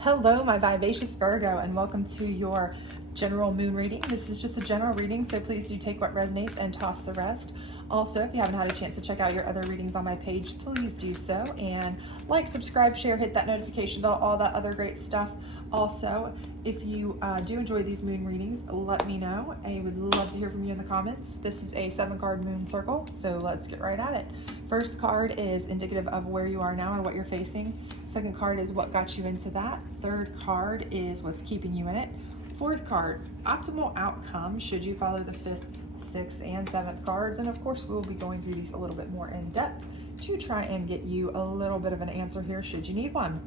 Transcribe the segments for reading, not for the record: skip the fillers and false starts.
Hello, my vivacious Virgo, and welcome to your general moon reading. This is just a general reading, so please do take what resonates and toss the rest. Also, if you haven't had a chance to check out your other readings on my page, please do so. And like, subscribe, share, hit that notification bell, all that other great stuff. Also, if you do enjoy these moon readings, let me know. I would love to hear from you in the comments. This is a 7-card moon circle, so let's get right at it. First card is indicative of where you are now or what you're facing. Second card is what got you into that. Third card is what's keeping you in it. Fourth card, optimal outcome should you follow the 5th, 6th, and 7th cards. And of course, we'll be going through these a little bit more in depth to try and get you a little bit of an answer here should you need one.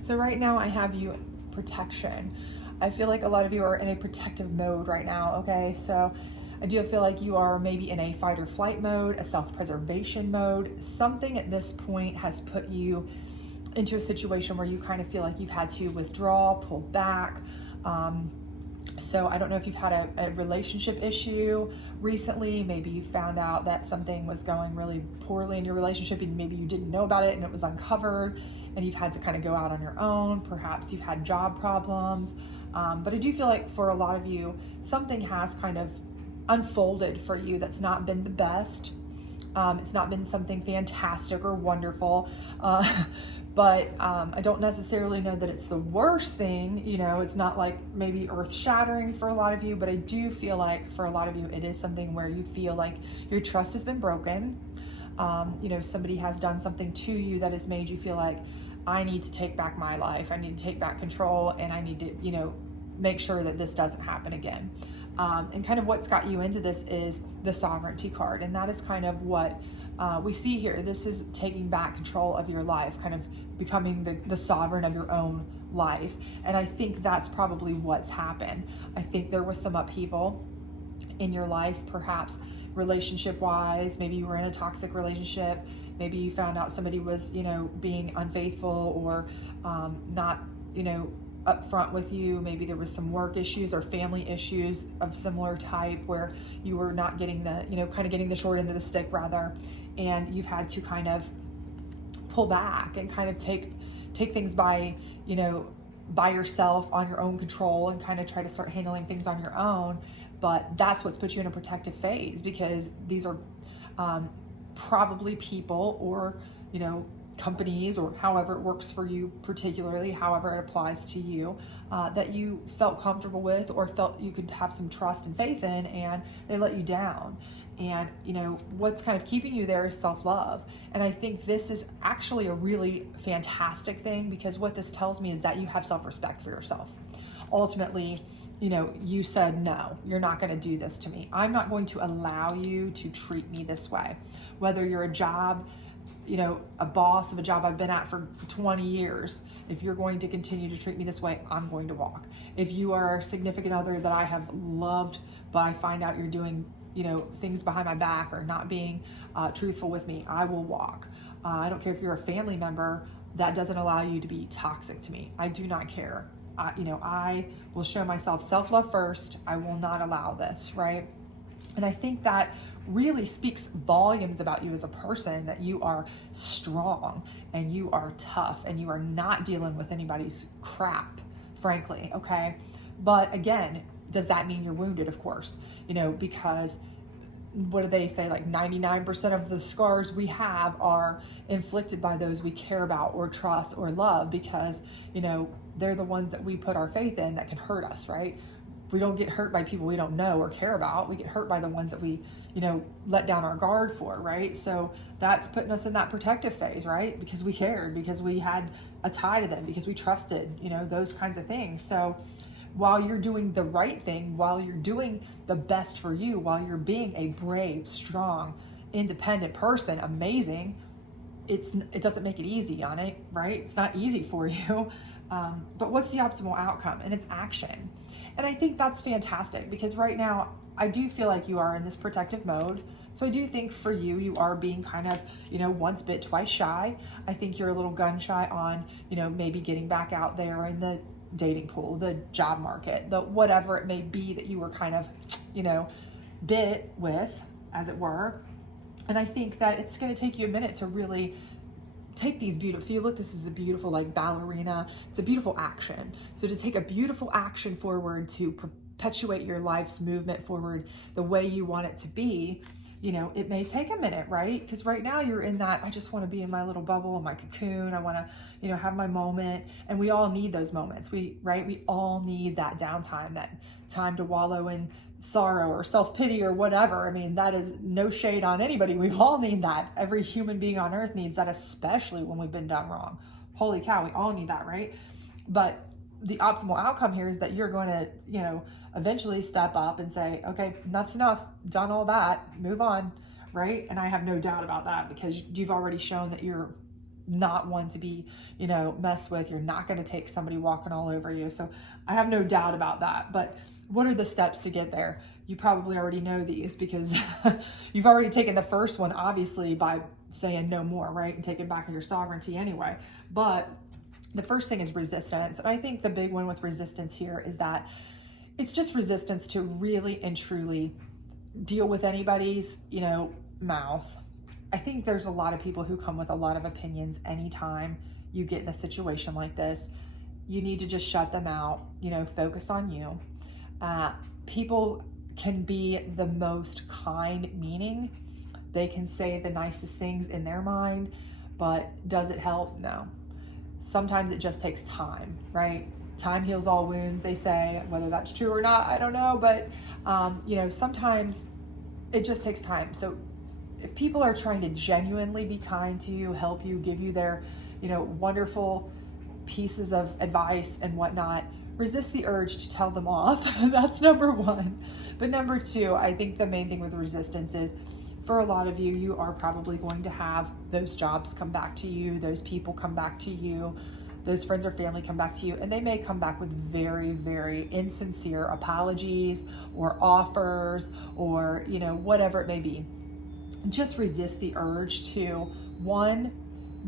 So right now I have you protection. I feel like a lot of you are in a protective mode right now, okay? So I do feel like you are maybe in a fight or flight mode, a self-preservation mode. Something at this point has put you into a situation where you kind of feel like you've had to withdraw, pull back. So I don't know if you've had a relationship issue recently. Maybe you found out that something was going really poorly in your relationship and maybe you didn't know about it and it was uncovered and you've had to kind of go out on your own. Perhaps you've had job problems. But I do feel like for a lot of you, something has kind of unfolded for you that's not been the best. It's not been something fantastic or wonderful. But I don't necessarily know that it's the worst thing. You know, it's not like maybe earth shattering for a lot of you, but I do feel like for a lot of you, it is something where you feel like your trust has been broken. You know, somebody has done something to you that has made you feel like, I need to take back my life. I need to take back control and I need to, you know, make sure that this doesn't happen again. And kind of what's got you into this is the sovereignty card. And that is kind of what we see here. This is taking back control of your life, kind of becoming the sovereign of your own life. And I think that's probably what's happened. I think there was some upheaval in your life, perhaps relationship wise. Maybe you were in a toxic relationship. Maybe you found out somebody was, you know, being unfaithful or not, you know, upfront with you. Maybe there was some work issues or family issues of similar type where you were not getting the, you know, kind of getting the short end of the stick rather, and you've had to kind of pull back and kind of take things by, you know, by yourself on your own control and kind of try to start handling things on your own. But that's what's put you in a protective phase, because these are probably people or, you know, companies or however it works for you, particularly however it applies to you, that you felt comfortable with or felt you could have some trust and faith in, and they let you down. And you know what's kind of keeping you there is self-love. And I think this is actually a really fantastic thing, because what this tells me is that you have self-respect for yourself. Ultimately, you know, you said, no, you're not going to do this to me. I'm not going to allow you to treat me this way. Whether you're a job, you know, a boss of a job I've been at for 20 years, if you're going to continue to treat me this way, I'm going to walk. If you are a significant other that I have loved, but I find out you're doing, you know, things behind my back or not being truthful with me, I will walk. I don't care if you're a family member that doesn't allow you to be toxic to me. I do not care. You know, I will show myself self-love first. I will not allow this, right? And I think that really speaks volumes about you as a person, that you are strong and you are tough and you are not dealing with anybody's crap, frankly, okay? But again, does that mean you're wounded? Of course, you know, because what do they say? Like 99% of the scars we have are inflicted by those we care about or trust or love, because, you know, they're the ones that we put our faith in that can hurt us, right? We don't get hurt by people we don't know or care about. We get hurt by the ones that we, you know, let down our guard for, right? So that's putting us in that protective phase, right? Because we cared, because we had a tie to them, because we trusted, you know, those kinds of things. So while you're doing the right thing, while you're doing the best for you, while you're being a brave, strong, independent person, amazing, it doesn't make it easy on it, right? It's not easy for you. But what's the optimal outcome? And it's action. And I think that's fantastic, because right now I do feel like you are in this protective mode. So I do think for you, you are being kind of, you know, once bit, twice shy. I think you're a little gun shy on, you know, maybe getting back out there in the dating pool, the job market, the whatever it may be that you were kind of, you know, bit with, as it were. And I think that it's going to take you a minute to really take these beautiful, if you look, this is a beautiful like ballerina, it's a beautiful action. So to take a beautiful action forward, to perpetuate your life's movement forward the way you want it to be, you know, it may take a minute, right? Because right now you're in that, I just want to be in my little bubble, in my cocoon. I want to, you know, have my moment. And we all need those moments. We all need that downtime, that time to wallow in sorrow or self-pity or whatever. I mean, that is no shade on anybody. We all need that. Every human being on earth needs that, especially when we've been done wrong. Holy cow, we all need that, right? But the optimal outcome here is that you're going to, you know, eventually step up and say, okay, enough's enough, done all that, move on, right? And I have no doubt about that, because you've already shown that you're not one to be, you know, messed with. You're not going to take somebody walking all over you. So I have no doubt about that. But what are the steps to get there? You probably already know these, because you've already taken the first one, obviously, by saying no more, right? And taking back your sovereignty anyway. But the first thing is resistance. And I think the big one with resistance here is that it's just resistance to really and truly deal with anybody's, you know, mouth. I think there's a lot of people who come with a lot of opinions anytime you get in a situation like this. You need to just shut them out, you know, focus on you. People can be the most kind meaning. They can say the nicest things in their mind, but does it help? No. Sometimes it just takes time, right? Time heals all wounds, they say. Whether that's true or not, I don't know. But, you know, sometimes it just takes time. So if people are trying to genuinely be kind to you, help you, give you their, you know, wonderful pieces of advice and whatnot, resist the urge to tell them off. That's number one. But number two, I think the main thing with resistance is, for a lot of you, you are probably going to have those jobs come back to you, those people come back to you, those friends or family come back to you, and they may come back with very, very insincere apologies or offers, or, you know, whatever it may be. Just resist the urge to, one,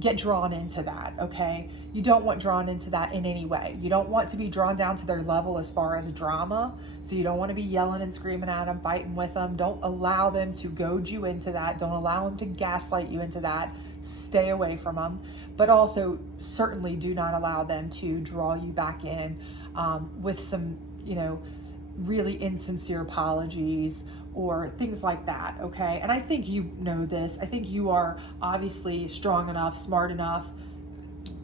get drawn into that, okay? You don't want drawn into that in any way. You don't want to be drawn down to their level as far as drama. So you don't want to be yelling and screaming at them, fighting with them. Don't allow them to goad you into that. Don't allow them to gaslight you into that. Stay away from them. But also certainly do not allow them to draw you back in with some, you know, really insincere apologies or things like that, okay? And I think you know this. I think you are obviously strong enough, smart enough,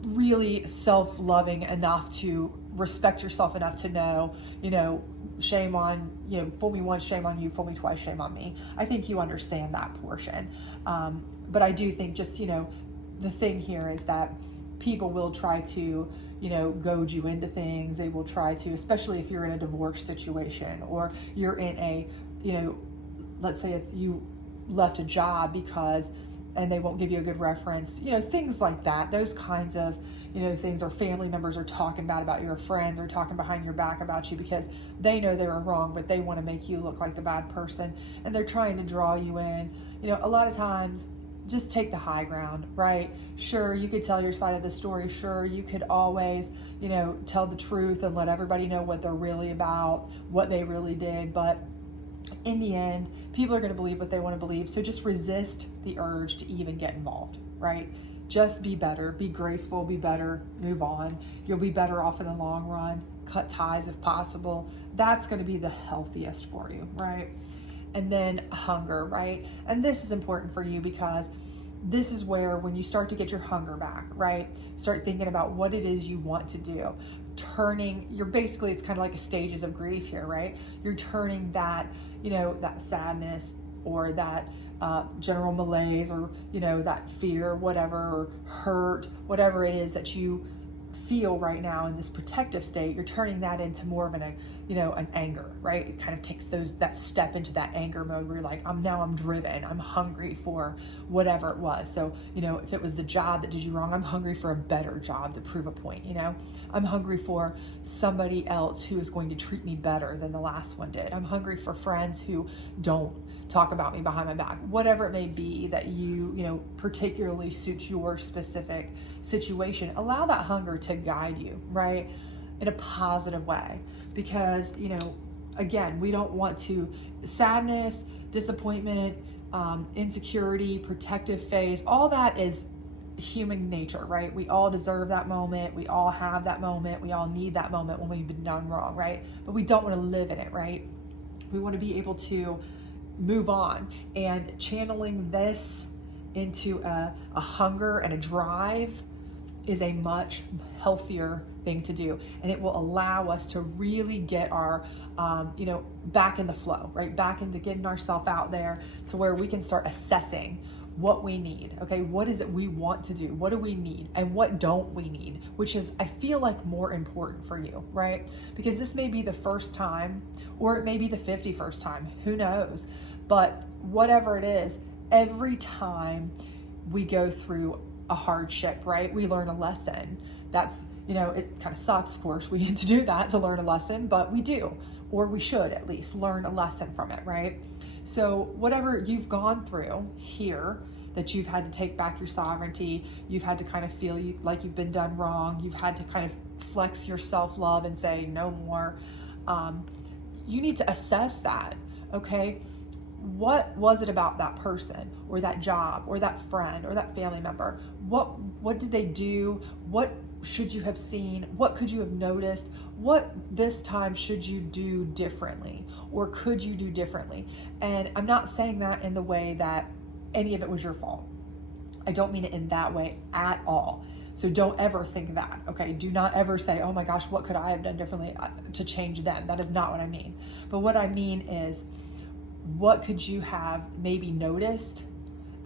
really self-loving enough to respect yourself enough to know, you know, shame on, you know, fool me once, shame on you, fool me twice, shame on me. I think you understand that portion. But I do think just, you know, the thing here is that people will try to, you know, goad you into things. They will try to, especially if you're in a divorce situation or you're in a, you know, let's say it's you left a job because, and they won't give you a good reference, you know, things like that, those kinds of, you know, things, or family members are talking bad about your friends or talking behind your back about you because they know they were wrong, but they want to make you look like the bad person and they're trying to draw you in. You know, a lot of times, just take the high ground, right? Sure, you could tell your side of the story. Sure, you could always, you know, tell the truth and let everybody know what they're really about, what they really did. But in the end, people are going to believe what they want to believe. So just resist the urge to even get involved, right? Just be better, be graceful, be better, move on. You'll be better off in the long run. Cut ties if possible. That's going to be the healthiest for you, right? And then hunger, right? And this is important for you because this is where, when you start to get your hunger back, right? Start thinking about what it is you want to do. You're basically, it's kind of like stages of grief here, right? You're turning that, you know, that sadness or that general malaise or, you know, that fear, whatever, or hurt, whatever it is that you feel right now in this protective state, you're turning that into more of an, you know, an anger, right? It kind of takes that step into that anger mode where you're like, I'm driven, I'm hungry for whatever it was. So, you know, if it was the job that did you wrong, I'm hungry for a better job to prove a point, you know? I'm hungry for somebody else who is going to treat me better than the last one did. I'm hungry for friends who don't talk about me behind my back, whatever it may be that you know, particularly suits your specific situation. Allow that hunger to guide you, right? In a positive way, because, you know, again, we don't want to, sadness, disappointment, insecurity, protective phase, all that is human nature, right? We all deserve that moment. We all have that moment. We all need that moment when we've been done wrong, right? But we don't want to live in it, right? We want to be able to move on, and channeling this into a hunger and a drive is a much healthier thing to do, and it will allow us to really get our back in the flow, right? Back into getting ourselves out there to where we can start assessing what we need. Okay, what is it we want to do? What do we need, and what don't we need? Which is, I feel like, more important for you, right? Because this may be the first time, or it may be the 51st time, who knows? But whatever it is, every time we go through a hardship, right, we learn a lesson. That's, it kind of sucks, of course, we need to do that to learn a lesson, but we do, or we should at least learn a lesson from it, right? So whatever you've gone through here, that you've had to take back your sovereignty, you've had to kind of feel like you've been done wrong, you've had to kind of flex your self-love and say no more, you need to assess that, okay? What was it about that person, or that job, or that friend, or that family member? What did they do? What should you have seen? What could you have noticed? What this time should you do differently, or could you do differently? And I'm not saying that in the way that any of it was your fault. I don't mean it in that way at all. So don't ever think that, okay? Do not ever say, oh my gosh, what could I have done differently to change them? That is not what I mean. But what I mean is, what could you have maybe noticed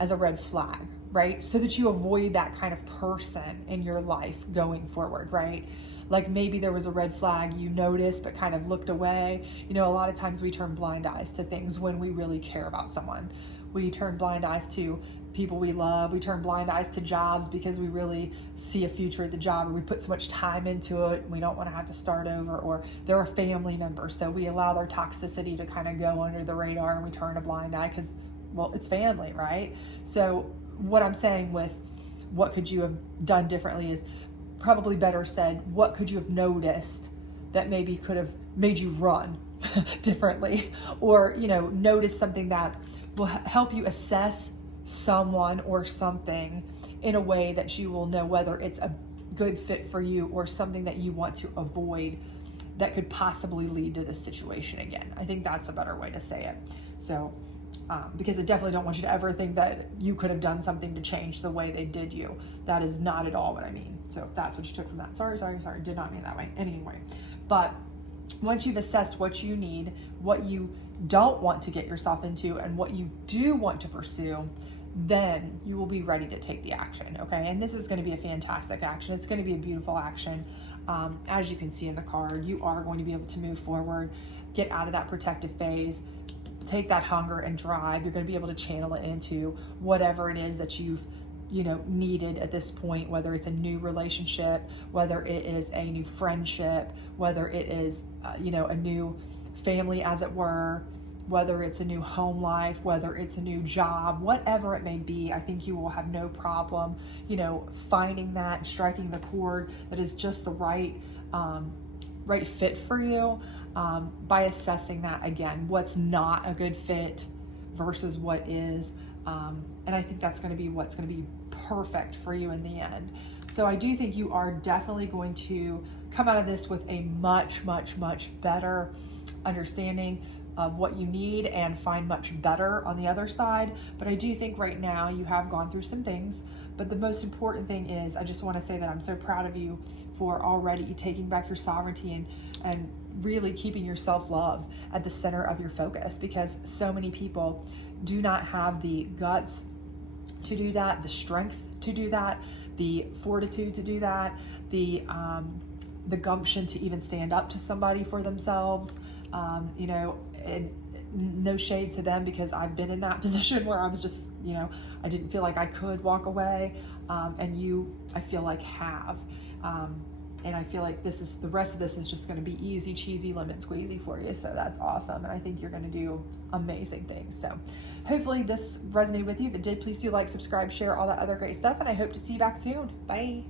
as a red flag, right? So that you avoid that kind of person in your life going forward, right? Like maybe there was a red flag you noticed but kind of looked away. A lot of times we turn blind eyes to things when we really care about someone. We turn blind eyes to people we love. We turn blind eyes to jobs because we really see a future at the job, or we put so much time into it and we don't want to have to start over, or they're a family member, so we allow their toxicity to kind of go under the radar and we turn a blind eye because, well, it's family, right? So what I'm saying with what could you have done differently is probably better said, what could you have noticed that maybe could have made you run differently, or notice something that will help you assess someone or something in a way that you will know whether it's a good fit for you or something that you want to avoid that could possibly lead to this situation again. I think that's a better way to say it. So because I definitely don't want you to ever think that you could have done something to change the way they did you. That is not at all what I mean. So if that's what you took from that, sorry, did not mean that way anyway. But once you've assessed what you need, what you don't want to get yourself into, and what you do want to pursue, then you will be ready to take the action, okay? And this is going to be a fantastic action. It's going to be a beautiful action. As you can see in the card, you are going to be able to move forward, get out of that protective phase, take that hunger and drive. You're going to be able to channel it into whatever it is that you've needed at this point, whether it's a new relationship, whether it is a new friendship, whether it is a new family, as it were, whether it's a new home life, whether it's a new job, whatever it may be. I think you will have no problem finding that and striking the chord that is just the right fit for you, by assessing that again, what's not a good fit versus what is. And I think that's going to be what's going to be perfect for you in the end. So I do think you are definitely going to come out of this with a much, much, much better understanding of what you need, and find much better on the other side. But I do think right now you have gone through some things, but the most important thing is, I just want to say that I'm so proud of you for already taking back your sovereignty and really keeping your self-love at the center of your focus, because so many people do not have the guts to do that, the strength to do that, the fortitude to do that, the gumption to even stand up to somebody for themselves. And no shade to them, because I've been in that position where I was just, I didn't feel like I could walk away. And you, I feel like have. And I feel like the rest of this is just going to be easy, cheesy, lemon squeezy for you. So that's awesome. And I think you're going to do amazing things. So hopefully this resonated with you. If it did, please do like, subscribe, share, all that other great stuff. And I hope to see you back soon. Bye.